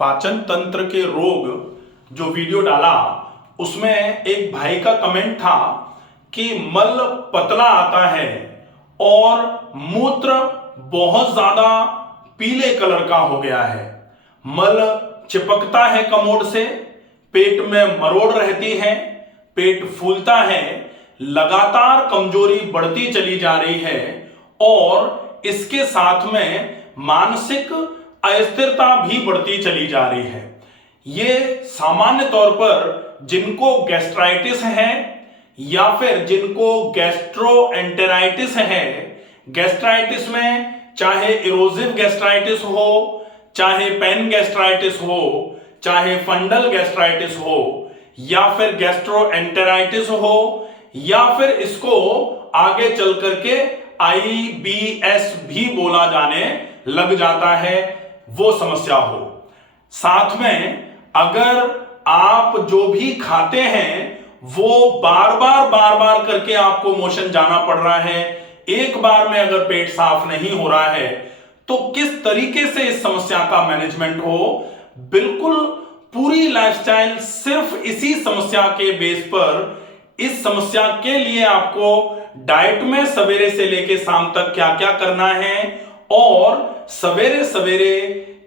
पाचन तंत्र के रोग जो वीडियो डाला उसमें एक भाई का कमेंट था कि मल पतला आता है और मूत्र बहुत ज्यादा पीले कलर का हो गया है, मल चिपकता है कमोड से, पेट में मरोड़ रहती है, पेट फूलता है, लगातार कमजोरी बढ़ती चली जा रही है और इसके साथ में मानसिक अस्थिरता भी बढ़ती चली जा रही है। ये सामान्य तौर पर जिनको गैस्ट्राइटिस है या फिर जिनको गैस्ट्रोएंटेराइटिस है, गैस्ट्राइटिस में चाहे इरोजिव गैस्ट्राइटिस हो, चाहे पेन गैस्ट्राइटिस हो, चाहे फंडल गैस्ट्राइटिस हो, या फिर गैस्ट्रोएंटेराइटिस हो, या फिर इसको आगे चल करके IBS भी बोला जाने लग जाता है, वो समस्या हो। साथ में अगर आप जो भी खाते हैं वो बार बार करके आपको मोशन जाना पड़ रहा है, एक बार में अगर पेट साफ नहीं हो रहा है, तो किस तरीके से इस समस्या का मैनेजमेंट हो। बिल्कुल पूरी लाइफस्टाइल सिर्फ इसी समस्या के बेस पर, इस समस्या के लिए आपको डाइट में सवेरे से लेकर शाम तक क्या क्या करना है और सवेरे सवेरे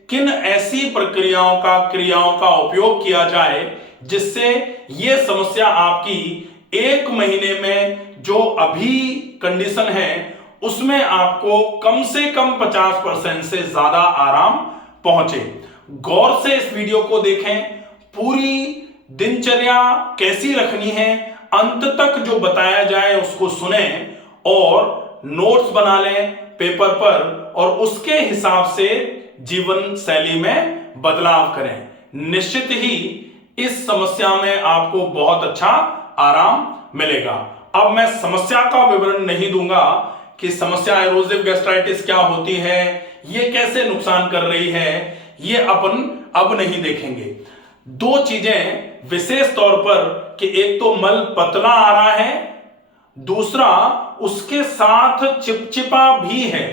किन ऐसी प्रक्रियाओं का क्रियाओं का उपयोग किया जाए जिससे यह समस्या आपकी 1 महीने में जो अभी कंडीशन है उसमें आपको कम से कम 50% से ज्यादा आराम पहुंचे। गौर से इस वीडियो को देखें, पूरी दिनचर्या कैसी रखनी है अंत तक जो बताया जाए उसको सुने और नोट्स बना लें पेपर पर और उसके हिसाब से जीवन शैली में बदलाव करें। निश्चित ही इस समस्या में आपको बहुत अच्छा आराम मिलेगा। अब मैं समस्या का विवरण नहीं दूंगा कि समस्या एरोजिव गैस्ट्राइटिस क्या होती है, ये कैसे नुकसान कर रही है, ये अपन अब नहीं देखेंगे। 2 चीजें विशेष तौर पर कि एक तो मल पतला आ रहा है, दूसरा उसके साथ चिपचिपा भी है,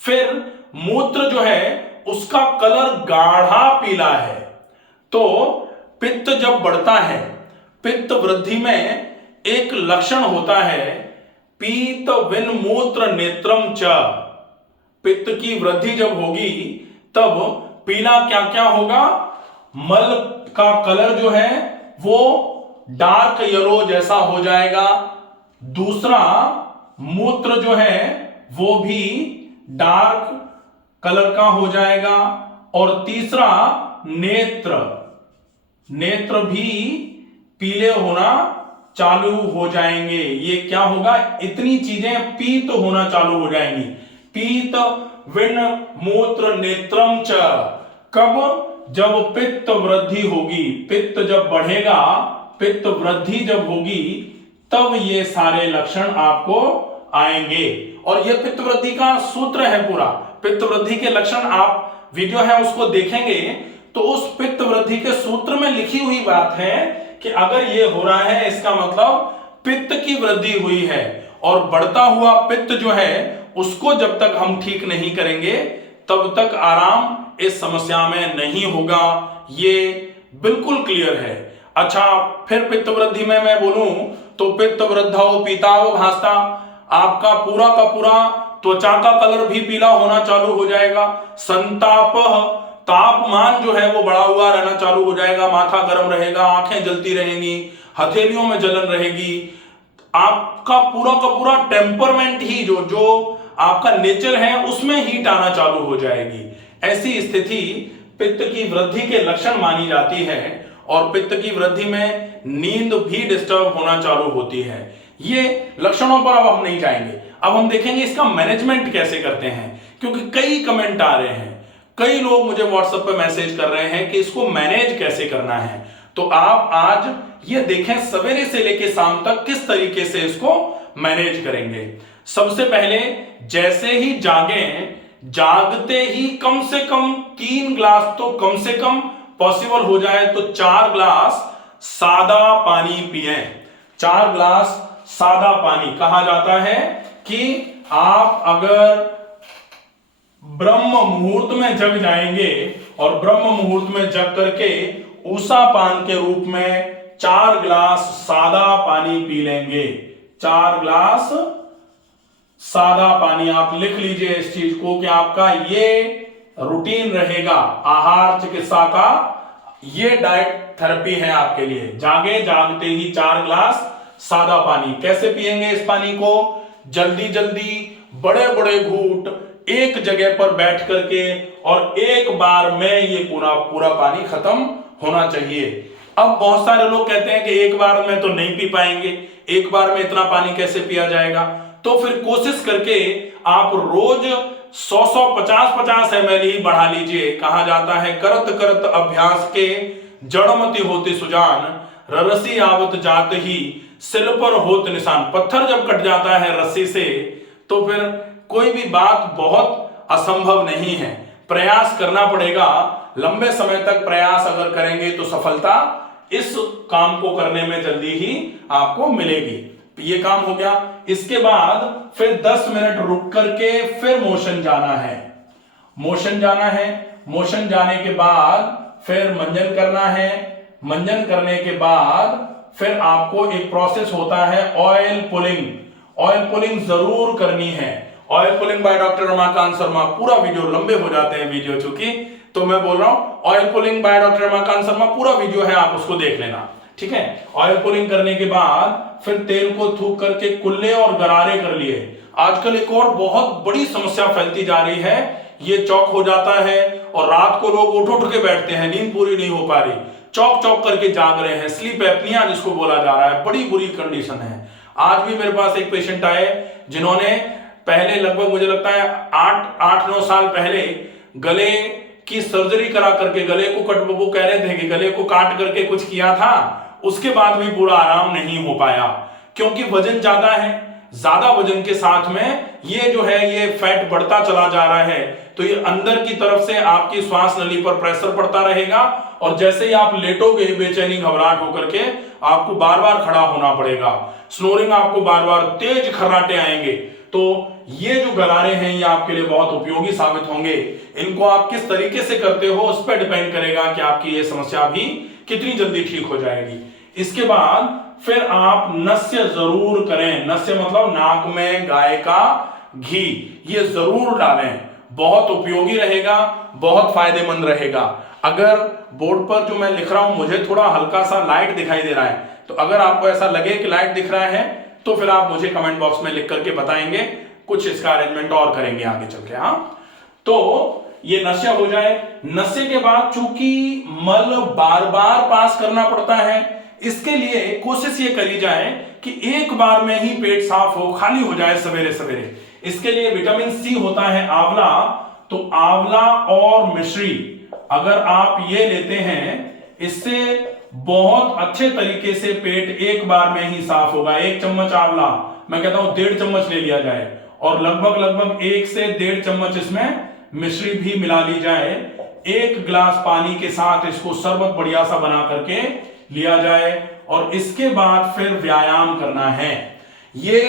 फिर मूत्र जो है उसका कलर गाढ़ा पीला है। तो पित्त जब बढ़ता है, पित्त वृद्धि में एक लक्षण होता है पीत विनमूत्र नेत्रम च। पित्त की वृद्धि जब होगी तब पीला क्या क्या होगा, मल का कलर जो है वो डार्क येलो जैसा हो जाएगा, दूसरा मूत्र जो है वो भी डार्क कलर का हो जाएगा और तीसरा नेत्र भी पीले होना चालू हो जाएंगे। ये क्या होगा, इतनी चीजें पीत होना चालू हो जाएंगी। पीत विन मूत्र नेत्रम च। कब, जब पित्त वृद्धि होगी, पित्त जब बढ़ेगा, पित्त वृद्धि जब होगी तब ये सारे लक्षण आपको आएंगे। और ये पित्त वृद्धि का सूत्र है पूरा, पित्त वृद्धि के लक्षण आप वीडियो है उसको देखेंगे तो उस पित्त वृद्धि के सूत्र में लिखी हुई बात है कि अगर ये हो रहा है इसका मतलब पित्त की वृद्धि हुई है। और बढ़ता हुआ पित्त जो है उसको जब तक हम ठीक नहीं करेंगे तब तक आराम इस समस्या में नहीं होगा, ये बिल्कुल क्लियर है। अच्छा, फिर पित्त वृद्धि में मैं बोलूं तो पित्त वृद्धौ पीताव भासता, आपका पूरा का पूरा त्वचा का कलर भी पीला होना चालू हो जाएगा। संताप, तापमान जो है वो बढ़ा हुआ रहना चालू हो जाएगा, माथा गर्म रहेगा, आंखें जलती रहेंगी, हथेलियों में जलन रहेगी, आपका पूरा का पूरा टेम्परमेंट ही जो आपका नेचर है उसमें हीट आना चालू हो जाएगी। ऐसी स्थिति पित्त की वृद्धि के लक्षण मानी जाती है और पित्त की वृद्धि में नींद भी डिस्टर्ब होना चालू होती है। ये लक्षणों पर अब हम नहीं जाएंगे, अब हम देखेंगे इसका मैनेजमेंट कैसे करते हैं, क्योंकि कई कमेंट आ रहे हैं, कई लोग मुझे व्हाट्सएप पे मैसेज कर रहे हैं कि इसको मैनेज कैसे करना है। तो आप आज ये देखें सवेरे से लेकर शाम तक किस तरीके से इसको मैनेज करेंगे। सबसे पहले जैसे ही जागें, जागते ही कम से कम 3 ग्लास तो कम से कम पॉसिबल हो जाए तो 4 ग्लास सादा पानी पिएं। 4 ग्लास सादा पानी कहा जाता है कि आप अगर ब्रह्म मुहूर्त में जग जाएंगे और ब्रह्म मुहूर्त में जग करके ऊषा पान के रूप में 4 गिलास सादा पानी पी लेंगे। 4 गिलास सादा पानी, आप लिख लीजिए इस चीज को कि आपका ये रूटीन रहेगा आहार चिकित्सा का। ये डाइट थेरेपी है आपके लिए। जागते ही 4 गिलास सादा पानी। कैसे पिएंगे इस पानी को? जल्दी जल्दी बड़े बड़े घूंट एक जगह पर बैठ करके, और एक बार में ये पूरा पानी खत्म होना चाहिए। अब बहुत सारे लोग कहते हैं कि एक बार में तो नहीं पी पाएंगे, एक बार में इतना पानी कैसे पिया जाएगा? तो फिर कोशिश करके आप रोज 100 50 ml ही बढ़ा लीजिए। कहा जाता है करत करत अभ्यास के जड़मति होते सुजान, ररसी आवत जात ही सिल पर होत निशान। पत्थर जब कट जाता है रस्सी से तो फिर कोई भी बात बहुत असंभव नहीं है। प्रयास करना पड़ेगा। लंबे समय तक प्रयास अगर करेंगे तो सफलता इस काम को करने में जल्दी ही आपको मिलेगी। ये काम हो गया। इसके बाद फिर 10 मिनट रुक करके फिर मोशन जाना है। मोशन जाने के बाद फिर मंजन करना है। मंजन करने के बाद फिर आपको एक प्रोसेस होता है ऑयल पुलिंग। ऑयल पुलिंग जरूर करनी है। Oil pulling by doctor Ramakant Sharma. पूरा वीडियो, लंबे हो जाते हैं वीडियो चूंकि, तो मैं बोल रहा हूं oil pulling by doctor Ramakant Sharma, पूरा वीडियो है, आप उसको देख लेना, ठीक है। ऑयल पुलिंग करने के बाद फिर तेल को थूक करके कुल्ले और गरारे कर लिए। आजकल एक और बहुत बड़ी समस्या फैलती जा रही है, ये चौक हो जाता है और रात को लोग उठ के बैठते हैं, नींद पूरी नहीं हो पा रही, चौक करके जाग रहे हैं, स्लीप एपनिया जिसको बोला जा रहा है, बड़ी बुरी कंडीशन है। आज भी मेरे पास एक पेशेंट आए जिन्होंने पहले लगभग मुझे लगता है 8-9 साल पहले गले की सर्जरी करा करके, गले को वो कह रहे थे कि गले को काट करके कुछ किया था, उसके बाद भी पूरा आराम नहीं हो पाया, क्योंकि वजन ज्यादा है। ज्यादा वजन के साथ में ये जो है ये फैट बढ़ता चला जा रहा है, तो ये अंदर की तरफ से आपकी श्वास नली पर प्रेशर पड़ता रहेगा और जैसे ही आप लेटोगे बेचैनी घबराहट होकर के आपको बार बार खड़ा होना पड़ेगा, स्नोरिंग आपको बार बार, तेज खर्राटे आएंगे। तो ये जो गरारे हैं ये आपके लिए बहुत उपयोगी साबित होंगे। इनको आप किस तरीके से करते हो उस पर डिपेंड करेगा कि आपकी ये समस्या भी कितनी जल्दी ठीक हो जाएगी। इसके बाद फिर आप नस्य जरूर करें। नस्य मतलब नाक में गाय का घी, ये जरूर डालें, बहुत उपयोगी रहेगा, बहुत फायदेमंद रहेगा। अगर बोर्ड पर जो मैं लिख रहा हूं मुझे थोड़ा हल्का सा लाइट दिखाई दे रहा है, तो अगर आपको ऐसा लगे कि लाइट दिख रहा है तो फिर आप मुझे कमेंट बॉक्स में लिख करके बताएंगे, कुछ इसका अरेंजमेंट और करेंगे आगे चल के। हाँ, तो ये नशा हो जाए। नशे के बाद चूंकि मल बार बार पास करना पड़ता है, इसके लिए कोशिश ये करी जाए कि एक बार में ही पेट साफ हो, खाली हो जाए सवेरे सवेरे। इसके लिए विटामिन सी होता है आंवला, तो आंवला और मिश्री अगर आप ये लेते हैं, इससे बहुत अच्छे तरीके से पेट एक बार में ही साफ होगा। 1 चम्मच आंवला, मैं कहता हूं 1.5 चम्मच ले लिया जाए और लगभग 1 से 1.5 चम्मच इसमें मिश्री भी मिला ली जाए। 1 गिलास पानी के साथ इसको शरबत बढ़िया सा बना करके लिया जाए और इसके बाद फिर व्यायाम करना है। ये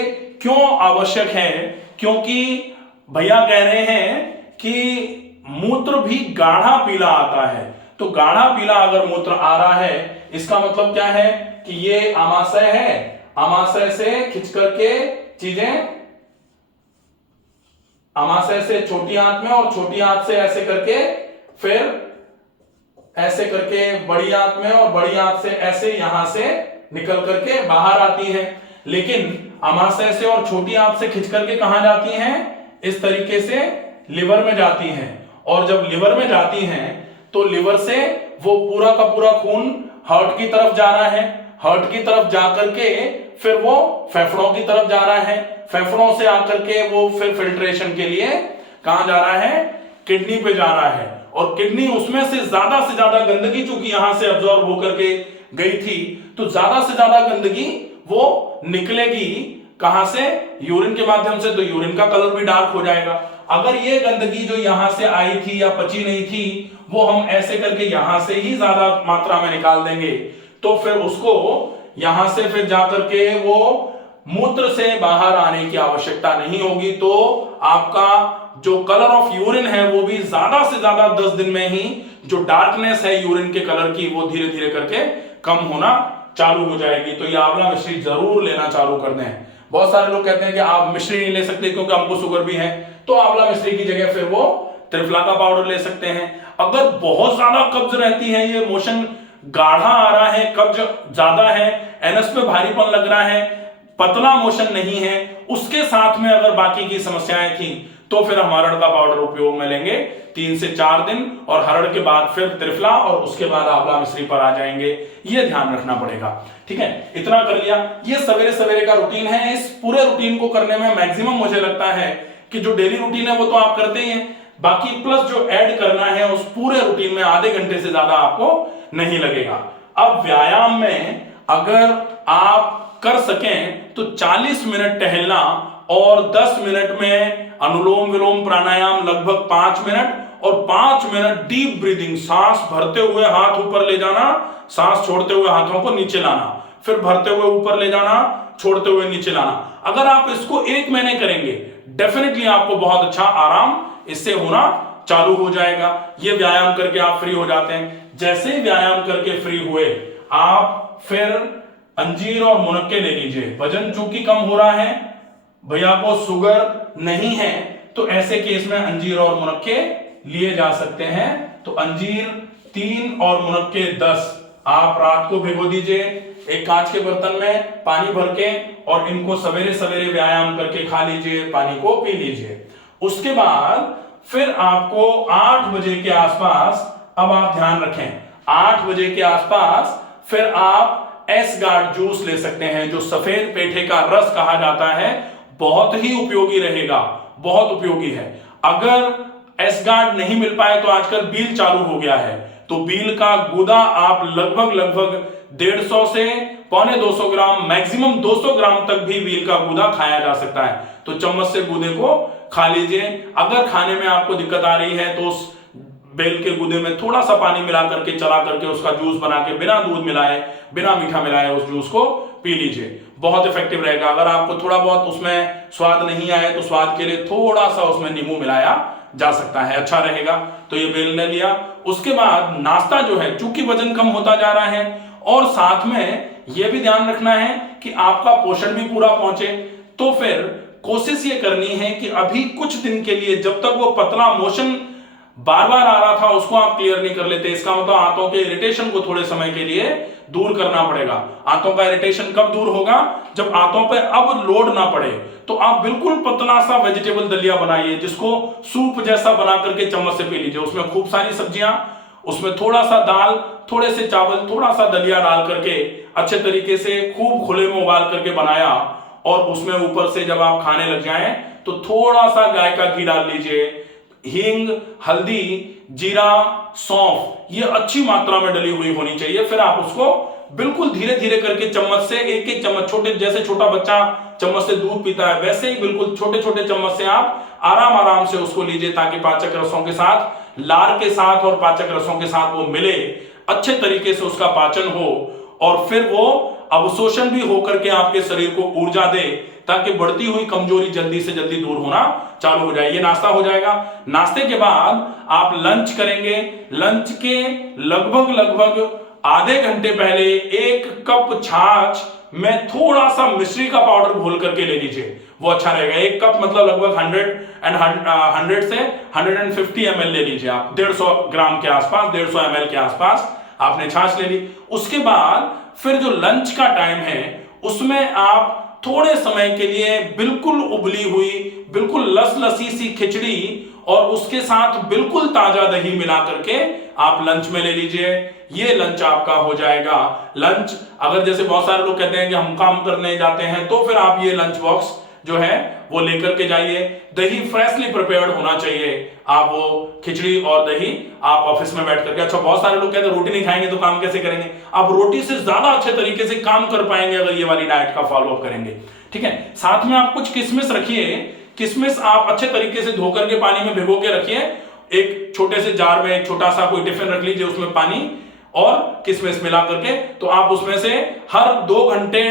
क्यों आवश्यक है? क्योंकि भैया कह रहे हैं कि मूत्र भी गाढ़ा पीला आता है, तो गाढ़ा पीला अगर मूत्र आ रहा है इसका मतलब क्या है कि ये आमाशय है। आमाशय से खिंच करके चीजें, आमाशय से छोटी आंत में और छोटी आंत से ऐसे करके, फिर ऐसे करके बड़ी आंत में और बड़ी आंत से ऐसे यहां से निकल करके बाहर आती है। लेकिन आमाशय से और छोटी आंत से खिंच करके कहां जाती हैं? इस तरीके से लिवर में जाती हैं। और जब लिवर में जाती हैं तो लिवर से वो पूरा का पूरा खून हार्ट की तरफ जा रहा है, हार्ट की तरफ जाकर के फिर वो फेफड़ों की तरफ जा रहा है, फेफड़ों से आकर के वो फिर फिल्ट्रेशन के लिए कहां जा रहा है? किडनी पे जा रहा है। और किडनी उसमें से ज्यादा गंदगी चूंकि यहां से अब्जॉर्ब होकर के गई थी, तो ज्यादा से ज्यादा गंदगी वो निकलेगी कहां से? यूरिन के माध्यम से, तो यूरिन का कलर भी डार्क हो जाएगा। अगर ये गंदगी जो यहां से आई थी या पची नहीं थी, वो हम ऐसे करके यहां से ही ज्यादा मात्रा में निकाल देंगे, तो फिर उसको यहां से फिर जाकर के वो मूत्र से बाहर आने की आवश्यकता नहीं होगी, तो आपका जो कलर ऑफ यूरिन है वो भी ज्यादा से ज्यादा 10 दिन में ही जो डार्कनेस है यूरिन के कलर की वो धीरे धीरे करके कम होना चालू हो जाएगी। तो ये आंवला मिश्री जरूर लेना चालू कर दें। बहुत सारे लोग कहते हैं कि आप मिश्री नहीं ले सकते क्योंकि हमको शुगर भी है, तो आंवला मिश्री की जगह फिर वो त्रिफला का पाउडर ले सकते हैं। अगर बहुत ज्यादा कब्ज रहती है, ये मोशन गाढ़ा आ रहा है, कब्ज ज्यादा है, एनस पे भारीपन लग रहा है, पतला मोशन नहीं है, उसके साथ में अगर बाकी की समस्याएं थी तो फिर हम हरड़ का पाउडर उपयोग में लेंगे 3 से 4 दिन, और हरड़ के बाद फिर त्रिफला और उसके बाद आंवला मिश्री पर आ जाएंगे। ये ध्यान रखना पड़ेगा। ठीक है, इतना कर लिया। ये सवेरे सवेरे का रूटीन है। इस पूरे रूटीन को करने में मैक्सिमम मुझे लगता है कि जो डेली रूटीन है वो तो आप करते ही हैं, बाकी प्लस जो ऐड करना है उस पूरे रूटीन में आधे घंटे से ज्यादा आपको नहीं लगेगा। अब व्यायाम में अगर आप कर सकें तो 40 मिनट टहलना और 10 मिनट में अनुलोम विलोम प्राणायाम लगभग 5 मिनट और 5 मिनट डीप ब्रीदिंग, सांस भरते हुए हाथ ऊपर ले जाना, सांस छोड़ते हुए हाथों को नीचे लाना, फिर भरते हुए ऊपर ले जाना, छोड़ते हुए नीचे लाना। अगर आप इसको 1 महीने करेंगे डेफिनेटली आपको बहुत अच्छा आराम इससे होना चालू हो जाएगा। ये व्यायाम करके आप फ्री हो जाते हैं। जैसे ही व्यायाम करके फ्री हुए आप फिर अंजीर और मुनक्के ले लीजिए। वजन चूंकि कम हो रहा है, भैया को शुगर नहीं है, तो ऐसे केस में अंजीर और मुनक्के लिए जा सकते हैं। तो अंजीर 3 और मुनक्के 10 आप रात को भिगो दीजिए एक कांच के बर्तन में पानी भर के, और इनको सवेरे सवेरे व्यायाम करके खा लीजिए, पानी को पी लीजिए। उसके बाद फिर आपको 8 बजे के आसपास, अब आप ध्यान रखें 8 बजे के आसपास फिर आप एस गार्ड जूस ले सकते हैं, जो सफेद पेठे का रस कहा जाता है, बहुत ही उपयोगी रहेगा, बहुत उपयोगी है। अगर एस गार्ड नहीं मिल पाए तो आजकल बील चालू हो गया है, तो बील का गूदा आप लगभग 150 से 250 ग्राम, मैक्सिमम 200 ग्राम तक भी बील का गूदा खाया जा सकता है। तो चम्मच से गूदे को खा लीजिए। अगर खाने में आपको दिक्कत आ रही है तो उस बेल के गूदे में थोड़ा सा पानी मिला करके, चला करके उसका जूस बना के बिना दूध मिलाए, बिना मीठा मिलाए उस जूस को पी लीजिए, बहुत इफेक्टिव रहेगा। अगर आपको थोड़ा बहुत उसमें स्वाद नहीं आए तो स्वाद के लिए थोड़ा सा उसमें नींबू मिलाया जा सकता है, अच्छा रहेगा। तो ये बेल ने लिया। उसके बाद नाश्ता जो है, चूंकि वजन कम होता जा रहा है और साथ में यह भी ध्यान रखना है कि आपका पोषण भी पूरा पहुंचे, तो फिर कोशिश ये करनी है कि अभी कुछ दिन के लिए, जब तक वो पतला मोशन बार बार आ रहा था उसको आप क्लियर नहीं कर लेते, इसका मतलब आंतों के इरिटेशन को थोड़े समय के लिए दूर करना पड़ेगा। आंतों का इरिटेशन कब दूर होगा? जब आंतों पे अब लोड ना पड़े। तो आप बिल्कुल पतला सा वेजिटेबल दलिया बनाइए, जिसको सूप जैसा बना करके चम्मच से पी लीजिए। उसमें खूब सारी सब्जियां, उसमें थोड़ा सा दाल, थोड़े से चावल, थोड़ा सा दलिया डाल करके अच्छे तरीके से खूब खुले में उबाल करके बनाया, और उसमें ऊपर से जब आप खाने लग जाएं तो थोड़ा सा गाय का घी डाल लीजिए। हींग, हल्दी, जीरा, सौंफ, ये अच्छी मात्रा में डली हुई होनी चाहिए। फिर आप उसको बिल्कुल धीरे धीरे करके चम्मच से एक एक चम्मच, छोटे जैसे छोटा बच्चा चम्मच से दूध पीता है वैसे ही बिल्कुल छोटे छोटे चम्मच से आप आराम आराम से उसको लीजिए, ताकि पाचक रसों के साथ, लार के साथ और पाचक रसों के साथ वो मिले, अच्छे तरीके से उसका पाचन हो, और फिर वो अवशोषण भी होकर के आपके शरीर को ऊर्जा दे, ताकि बढ़ती हुई कमजोरी जल्दी से जल्दी दूर होना चालू हो जाए। ये नाश्ता हो जाएगा। नाश्ते के बाद आप लंच करेंगे। लंच के लगभग आधे घंटे पहले 1 कप छाछ में थोड़ा सा मिश्री का पाउडर घोल करके ले लीजिए, वो अच्छा रहेगा। 1 कप मतलब लगभग 100 से 150 ml ले लीजिए आप, 150 ग्राम के आसपास, 150 ml के आसपास आपने छाछ ले ली। उसके बाद फिर जो लंच का टाइम है उसमें आप थोड़े समय के लिए बिल्कुल उबली हुई, बिल्कुल लसलसी सी खिचड़ी और उसके साथ बिल्कुल ताजा दही मिला करके आप लंच में ले लीजिए। ये लंच आपका हो जाएगा। लंच, अगर जैसे बहुत सारे लोग कहते हैं कि हम काम करने जाते हैं, तो फिर आप ये लंच बॉक्स जो है वो लेकर के जाइए। दही फ्रेशली प्रिपेयर्ड होना चाहिए। आप वो खिचड़ी और दही आप ऑफिस में बैठ करके, अच्छा बहुत सारे लोग कहते हैं रोटी नहीं खाएंगे तो काम कैसे करेंगे? आप रोटी से ज्यादा अच्छे तरीके से काम कर पाएंगे अगर ये वाली डाइट का फॉलो अप करेंगे। ठीक है, साथ में आप कुछ किशमिश रखिए। किशमिश आप अच्छे तरीके से धोकर के पानी में भिगो के रखिए। एक छोटे से जार में एक छोटा सा कोई टिफिन रख लीजिए, उसमें पानी और किशमिश मिला करके, तो आप उसमें से हर 2 घंटे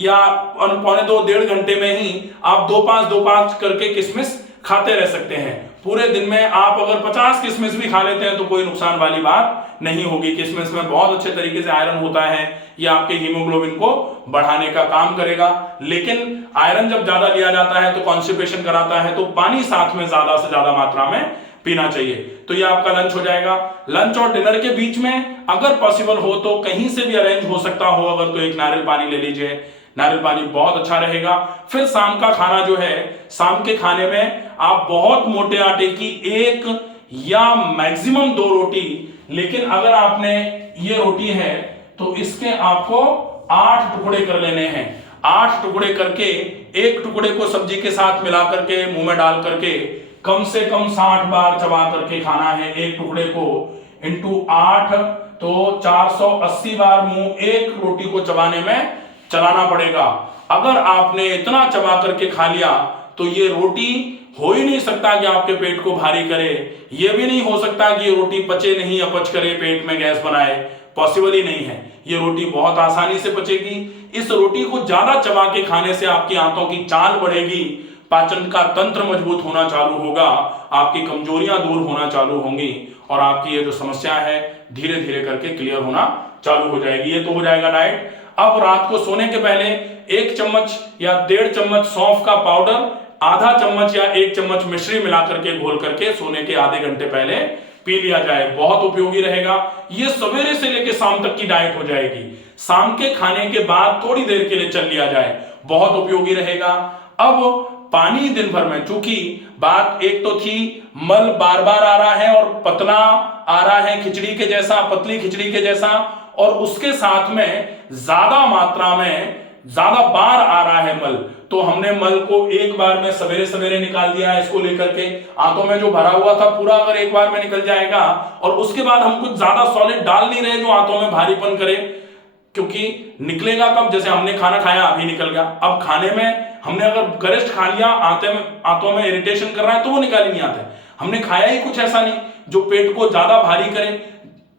या 1.25-1.5 घंटे में ही आप 2-5 करके किशमिश खाते रह सकते हैं। पूरे दिन में आप अगर 50 किशमिश भी खा लेते हैं तो कोई नुकसान वाली बात नहीं होगी। किशमिश में बहुत अच्छे तरीके से आयरन होता है, ये आपके हीमोग्लोबिन को बढ़ाने का काम करेगा। लेकिन आयरन जब ज्यादा लिया जाता है तो कॉन्स्टिपेशन कराता है, तो पानी साथ में ज्यादा से ज्यादा मात्रा में पीना चाहिए। तो ये आपका लंच हो जाएगा। लंच और डिनर के बीच में अगर पॉसिबल हो तो कहीं से भी अरेंज हो सकता हो अगर, तो एक नारियल पानी ले लीजिए, नारियल पानी बहुत अच्छा रहेगा। फिर शाम का खाना जो है, शाम के खाने में आप बहुत मोटे आटे की 1 या मैक्सिमम 2 रोटी, लेकिन अगर आपने ये रोटी है तो इसके आपको 8 टुकड़े कर लेने हैं। 8 टुकड़े करके एक टुकड़े को सब्जी के साथ मिला करके मुंह में डाल करके कम से कम 60 बार चबा करके खाना है। एक टुकड़े को इंटू 8 तो 480 बार मुंह एक रोटी को चबाने में चलाना पड़ेगा। अगर आपने इतना चबा करके खा लिया तो ये रोटी हो ही नहीं सकता कि आपके पेट को भारी करे, ये भी नहीं हो सकता कि ये रोटी पचे नहीं, अपच करे, पेट में गैस बनाए, पॉसिबल ही नहीं है। ये रोटी बहुत आसानी से पचेगी। इस रोटी को ज्यादा चबा के खाने से आपकी आंतों की चाल बढ़ेगी, पाचन का तंत्र मजबूत होना चालू होगा, आपकी कमजोरियां दूर होना चालू होंगी और आपकी ये जो समस्या है धीरे धीरे करके क्लियर होना चालू हो जाएगी। ये तो हो जाएगा डाइट। अब रात को सोने के पहले 1 चम्मच या 1.5 चम्मच सौंफ का पाउडर, आधा चम्मच या 1 चम्मच मिश्री मिलाकर के घोल करके सोने के आधे घंटे पहले पी लिया जाए, बहुत उपयोगी रहेगा। ये सवेरे से लेकर शाम तक की डाइट हो जाएगी। शाम के खाने के बाद थोड़ी देर के लिए चल लिया जाए, बहुत उपयोगी रहेगा। अब पानी दिन भर में, चूंकि बात एक तो थी मल बार बार आ रहा है और पतला आ रहा है खिचड़ी के जैसा, पतली खिचड़ी के जैसा, और उसके साथ में ज्यादा मात्रा में ज्यादा बार आ रहा है मल, तो हमने मल को एक बार में सवेरे सवेरे निकाल दिया है। इसको लेकर के आंतों में जो भरा हुआ था पूरा अगर एक बार में निकल जाएगा, और उसके बाद हम कुछ ज्यादा सॉलिड डाल नहीं रहे जो आंतों में भारीपन करे, क्योंकि निकलेगा कब, जैसे हमने खाना खाया अभी निकल गया। अब खाने में हमने अगर गरिष्ठ खा लिया, आंतों में इरिटेशन कर रहा है तो वो निकाल ही नहीं आते। हमने खाया ही कुछ ऐसा नहीं जो पेट को ज्यादा भारी करे,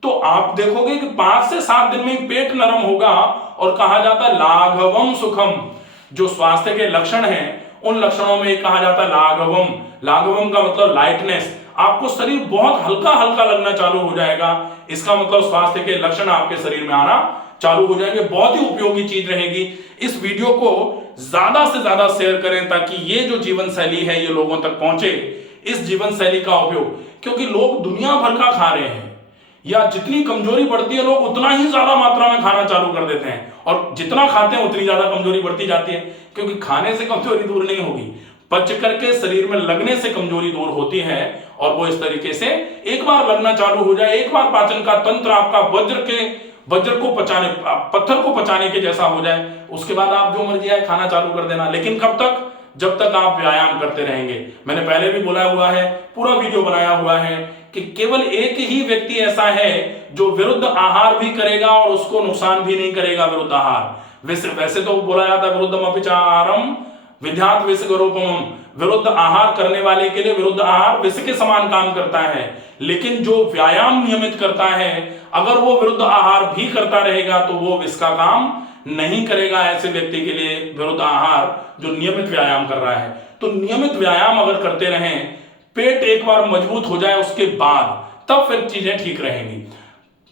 तो आप देखोगे कि 5 से 7 दिन में पेट नरम होगा। और कहा जाता है लाघवम सुखम, जो स्वास्थ्य के लक्षण हैं उन लक्षणों में कहा जाता है लाघवम। लाघवम का मतलब लाइटनेस, आपको शरीर बहुत हल्का हल्का लगना चालू हो जाएगा। इसका मतलब स्वास्थ्य के लक्षण आपके शरीर में आना चालू हो जाएंगे। बहुत ही उपयोगी चीज रहेगी। इस वीडियो को ज्यादा से ज्यादा शेयर करें ताकि ये जो जीवन शैली है ये लोगों तक पहुंचे। इस जीवन शैली का उपयोग, क्योंकि लोग दुनिया भर का खा रहे हैं, या जितनी कमजोरी बढ़ती है लोग उतना ही ज्यादा मात्रा में खाना चालू कर देते हैं, और जितना खाते हैं उतनी ज्यादा कमजोरी बढ़ती जाती है। क्योंकि खाने से कमजोरी दूर नहीं होगी, पच करके शरीर में लगने से कमजोरी दूर होती है। और वो इस तरीके से एक बार लगना चालू हो जाए, एक बार पाचन का तंत्र आपका वज्र को पचाने, पत्थर को पचाने के जैसा हो जाए, उसके बाद आप जो मर्जी है खाना चालू कर देना। लेकिन कब तक? जब तक आप व्यायाम करते रहेंगे। मैंने पहले भी बोला हुआ है, पूरा वीडियो बनाया हुआ है कि केवल एक ही व्यक्ति ऐसा है जो विरुद्ध आहार भी करेगा और उसको नुकसान भी नहीं करेगा। विरुद्ध आहार वैसे तो बोला जाता है विरुद्धम अपि च आहारम विद्यात् विषगरूपम, विरुद्ध आहार करने वाले के लिए विरुद्ध आहार विष के समान काम करता है। लेकिन जो व्यायाम नियमित करता है, अगर वो विरुद्ध आहार भी करता रहेगा तो वो विष का काम नहीं करेगा। ऐसे व्यक्ति के लिए विरुद्ध आहार जो नियमित व्यायाम कर रहा है, तो नियमित व्यायाम अगर करते रहें, पेट एक बार मजबूत हो जाए उसके बाद, तब फिर चीजें ठीक रहेंगी।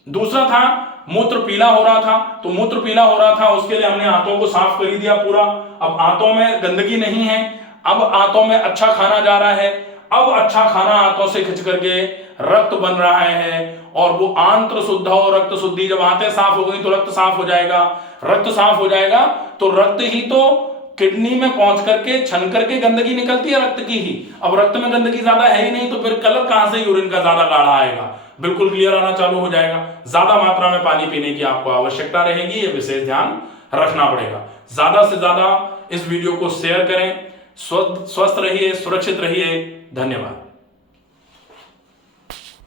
दूसरा था मूत्र पीला हो रहा था, तो मूत्र पीला हो रहा था उसके लिए हमने आंतों को साफ कर ही दिया पूरा। अब आंतों में गंदगी नहीं है, अब आंतों में अच्छा खाना जा रहा है। अब अच्छा खाना आंतों से खिंच करके रक्त बन रहा है, और वो आंत्र शुद्ध हो, रक्त शुद्धि। जब आंतें साफ हो गई तो रक्त साफ हो जाएगा। रक्त साफ हो जाएगा तो रक्त ही तो किडनी में पहुंच करके छन करके गंदगी निकलती है रक्त की ही। अब रक्त में गंदगी ज्यादा है ही नहीं तो फिर कलर कहां से यूरिन का ज्यादा गाढ़ा आएगा, बिल्कुल क्लियर आना चालू हो जाएगा। ज्यादा मात्रा में पानी पीने की आपको आवश्यकता रहेगी, ये विशेष ध्यान रखना पड़ेगा। ज्यादा से ज्यादा इस वीडियो को शेयर करें। स्वस्थ रहिए, सुरक्षित रहिए। धन्यवाद।